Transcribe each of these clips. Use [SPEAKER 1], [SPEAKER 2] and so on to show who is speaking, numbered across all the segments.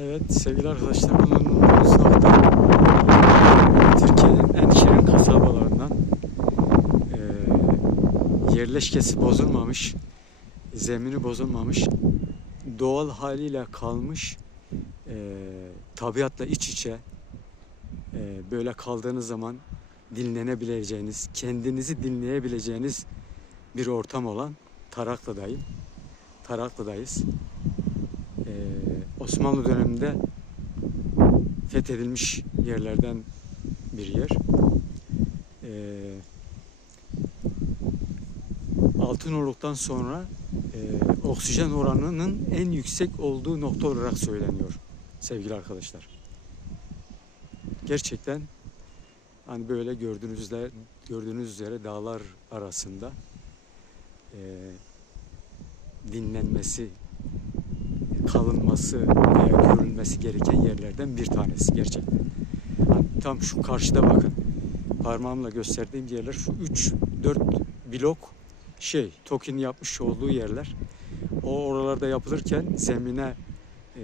[SPEAKER 1] Evet sevgili arkadaşlar bulunduğumuz nokta Türkiye'nin en şirin kasabalarından eee, yerleşkesi bozulmamış, zemini bozulmamış, doğal haliyle kalmış, eee, tabiatla iç içe eee, böyle kaldığınız zaman dinlenebileceğiniz, kendinizi dinleyebileceğiniz bir ortam olan Taraklı'dayım. Taraklı'dayız. Osmanlı döneminde fethedilmiş yerlerden bir yer. Ee, Altınoluk'tan sonra e, oksijen oranının en yüksek olduğu nokta olarak söyleniyor sevgili arkadaşlar. Gerçekten hani böyle gördüğünüzde gördüğünüz üzere dağlar arasında e, dinlenmesi kalınması veya görülmesi gereken yerlerden bir tanesi gerçekten. Hani tam şu karşıda bakın. Parmağımla gösterdiğim yerler şu 3 4 blok şey TOKİ'nin yapmış olduğu yerler. O oralarda yapılırken zemine e,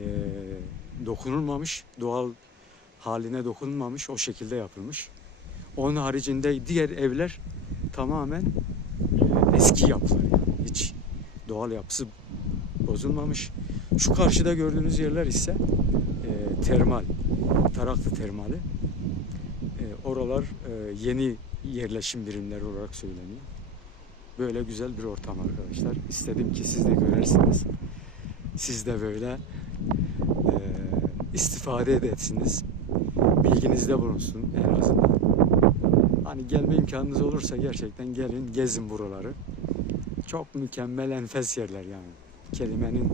[SPEAKER 1] dokunulmamış, doğal haline dokunulmamış, o şekilde yapılmış. Onun haricinde diğer evler tamamen eski yapılar yani. Hiç doğal yapısı bozulmamış. Şu karşıda gördüğünüz yerler ise e, termal, Taraklı termali. E, oralar e, yeni yerleşim birimleri olarak söyleniyor. Böyle güzel bir ortam arkadaşlar. İstedim ki siz de görersiniz. Siz de böyle e, istifade edersiniz. Bilginizde bulunsun en azından. Hani gelme imkanınız olursa gerçekten gelin gezin buraları. Çok mükemmel enfes yerler yani. Kelimenin.